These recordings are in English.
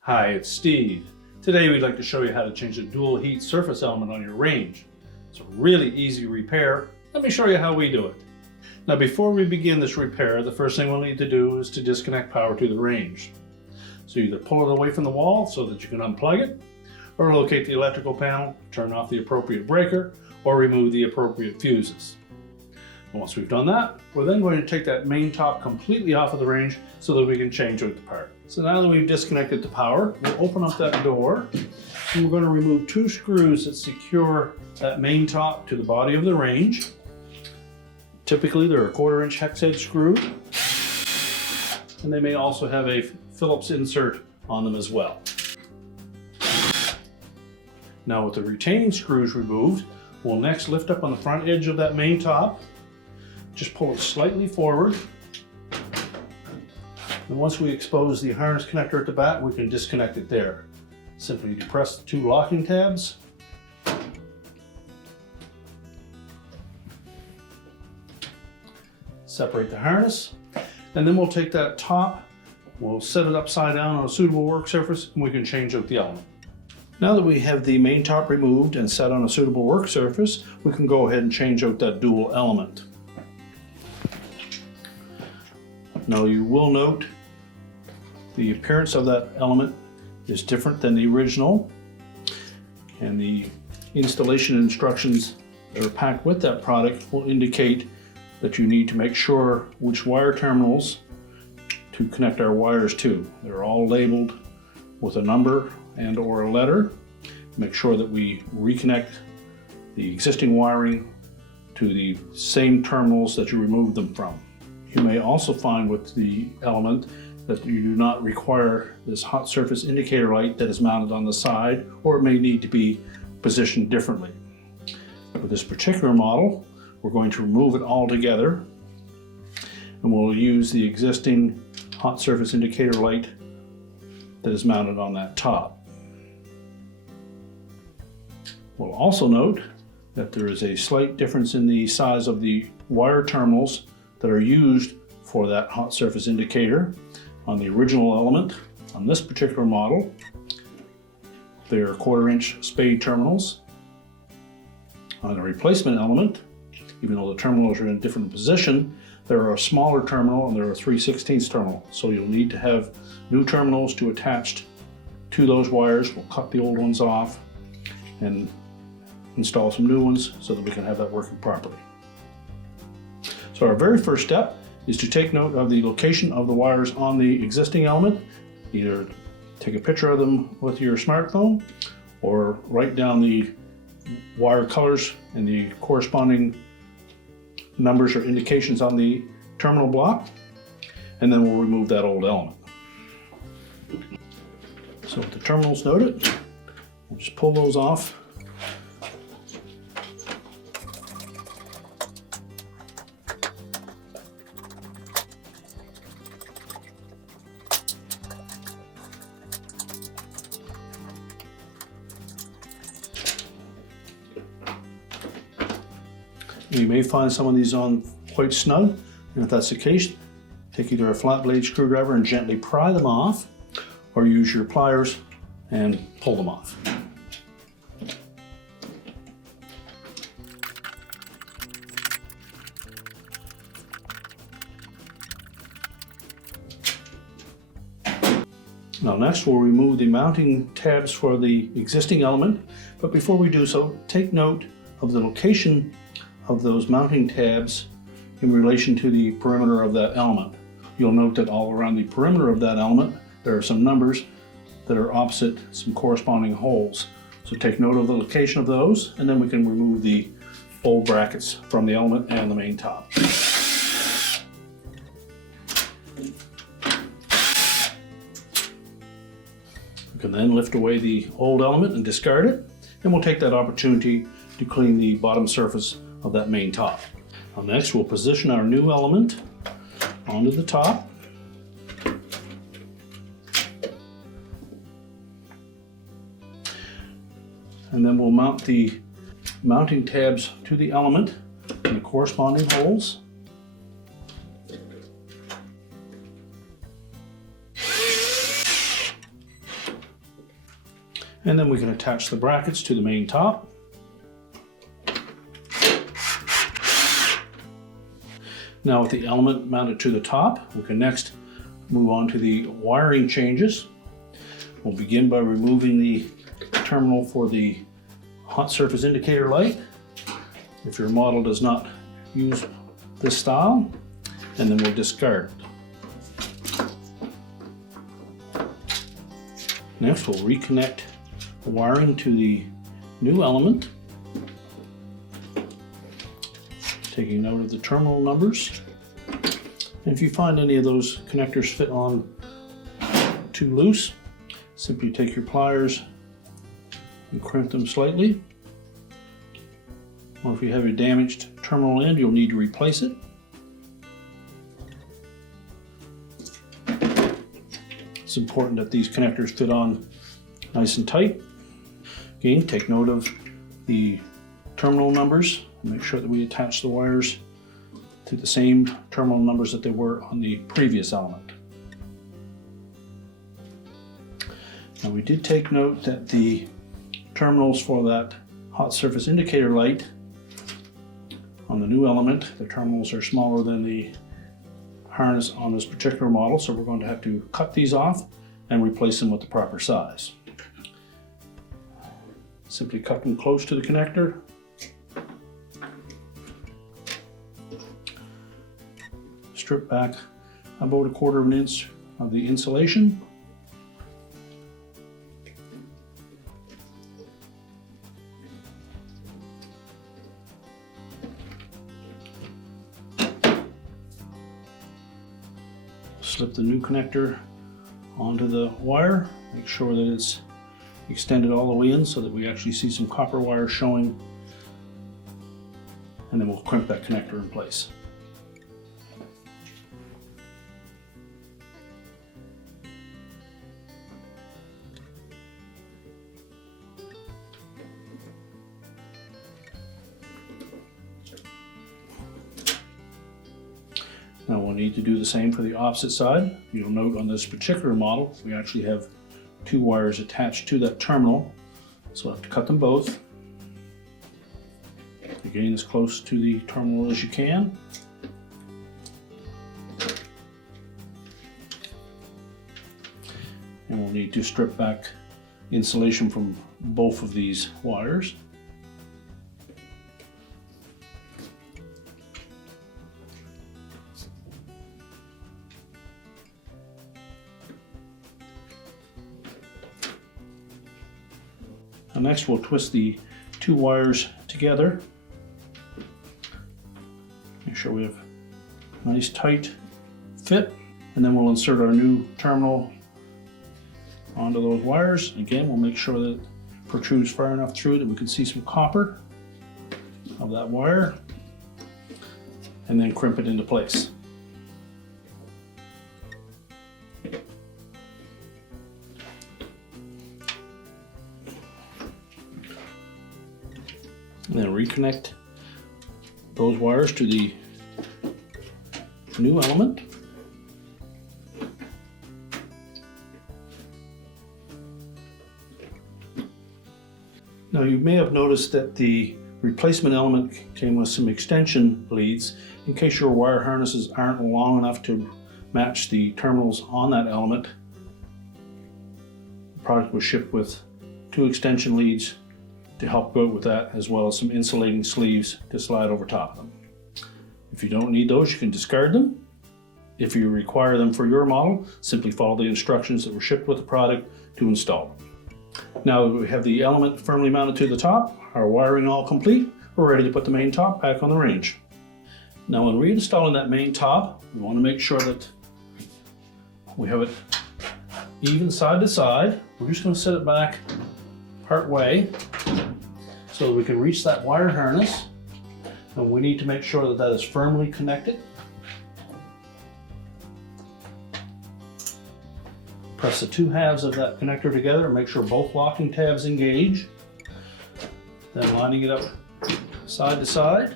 Hi, it's Steve. Today we'd like to show you how to change the dual heat surface element on your range. It's a really easy repair. Let me show you how we do it. Now before we begin this repair, the first thing we'll need to do is to disconnect power to the range. So either pull it away from the wall so that you can unplug it, or locate the electrical panel, turn off the appropriate breaker, or remove the appropriate fuses. And once we've done that, we're then going to take that main top completely off of the range so that we can change out the part. So now that we've disconnected the power, we'll open up that door and we're going to remove 2 screws that secure that main top to the body of the range. Typically they're a 1/4 inch hex head screw, and they may also have a Phillips insert on them as well. Now with the retaining screws removed, we'll next lift up on the front edge of that main top. Just pull it slightly forward. And once we expose the harness connector at the back, we can disconnect it there. Simply depress the 2 locking tabs. Separate the harness. And then we'll take that top, we'll set it upside down on a suitable work surface, and we can change out the element. Now that we have the main top removed and set on a suitable work surface, we can go ahead and change out that dual element. Now you will note the appearance of that element is different than the original, and the installation instructions that are packed with that product will indicate that you need to make sure which wire terminals to connect our wires to. They're all labeled with a number and or a letter. Make sure that we reconnect the existing wiring to the same terminals that you removed them from. You may also find with the element that you do not require this hot surface indicator light that is mounted on the side, or it may need to be positioned differently. For this particular model, we're going to remove it all together, and we'll use the existing hot surface indicator light that is mounted on that top. We'll also note that there is a slight difference in the size of the wire terminals that are used for that hot surface indicator. On the original element, on this particular model, they're 1/4 inch spade terminals. On the replacement element, even though the terminals are in a different position, there are a smaller terminal and there are 3/16 terminal. So you'll need to have new terminals to attach to those wires. We'll cut the old ones off and install some new ones so that we can have that working properly. So our very first step is to take note of the location of the wires on the existing element. Either take a picture of them with your smartphone or write down the wire colors and the corresponding numbers or indications on the terminal block, and then we'll remove that old element. So with the terminals noted, we'll just pull those off. You may find some of these on quite snug, and if that's the case, take either a flat blade screwdriver and gently pry them off, or use your pliers and pull them off. Now next we'll remove the mounting tabs for the existing element, but before we do so, take note of the location of those mounting tabs in relation to the perimeter of that element. You'll note that all around the perimeter of that element there are some numbers that are opposite some corresponding holes. So take note of the location of those, and then we can remove the old brackets from the element and the main top. We can then lift away the old element and discard it, and we'll take that opportunity to clean the bottom surface of that main top. Now next we'll position our new element onto the top. And then we'll mount the mounting tabs to the element in the corresponding holes. And then we can attach the brackets to the main top. Now with the element mounted to the top, we can next move on to the wiring changes. We'll begin by removing the terminal for the hot surface indicator light, if your model does not use this style, and then we'll discard it. Next, we'll reconnect the wiring to the new element, taking note of the terminal numbers. And if you find any of those connectors fit on too loose, simply take your pliers and crimp them slightly. Or if you have a damaged terminal end, you'll need to replace it. It's important that these connectors fit on nice and tight. Again, take note of the terminal numbers and make sure that we attach the wires to the same terminal numbers that they were on the previous element. Now we did take note that the terminals for that hot surface indicator light on the new element, the terminals are smaller than the harness on this particular model, so we're going to have to cut these off and replace them with the proper size. Simply cut them close to the connector. Strip back about 1/4 inch of the insulation. Slip the new connector onto the wire. Make sure that it's extended all the way in so that we actually see some copper wire showing, and then we'll crimp that connector in place. Now we'll need to do the same for the opposite side. You'll note on this particular model, we actually have 2 wires attached to that terminal, so we'll have to cut them both. Getting as close to the terminal as you can. And we'll need to strip back insulation from both of these wires. And next we'll twist the 2 wires together. Make sure we have a nice tight fit, and then we'll insert our new terminal onto those wires. Again, we'll make sure that it protrudes far enough through that we can see some copper of that wire, and then crimp it into place. And then reconnect those wires to the new element. Now you may have noticed that the replacement element came with some extension leads in case your wire harnesses aren't long enough to match the terminals on that element. The product was shipped with 2 extension leads to help go with that, as well as some insulating sleeves to slide over top of them. If you don't need those, you can discard them. If you require them for your model, simply follow the instructions that were shipped with the product to install them. Now that we have the element firmly mounted to the top, our wiring all complete, we're ready to put the main top back on the range. Now when reinstalling that main top, we want to make sure that we have it even side to side. We're just going to set it back part way so that we can reach that wire harness, and we need to make sure that that is firmly connected. Press the 2 halves of that connector together and make sure both locking tabs engage. Then lining it up side to side,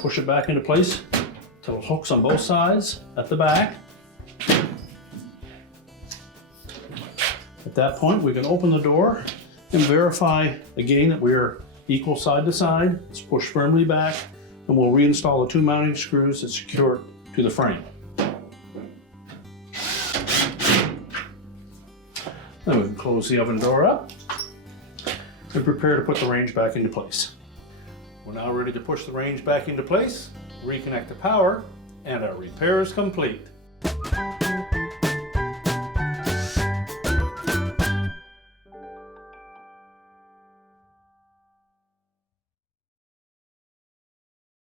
push it back into place until it hooks on both sides at the back. At that point, we can open the door And verify again that we are equal side to side. Let's push firmly back, and we'll reinstall the 2 mounting screws that secure it to the frame. Then we can close the oven door up and prepare to put the range back into place. We're now ready to push the range back into place, reconnect the power, and our repair is complete.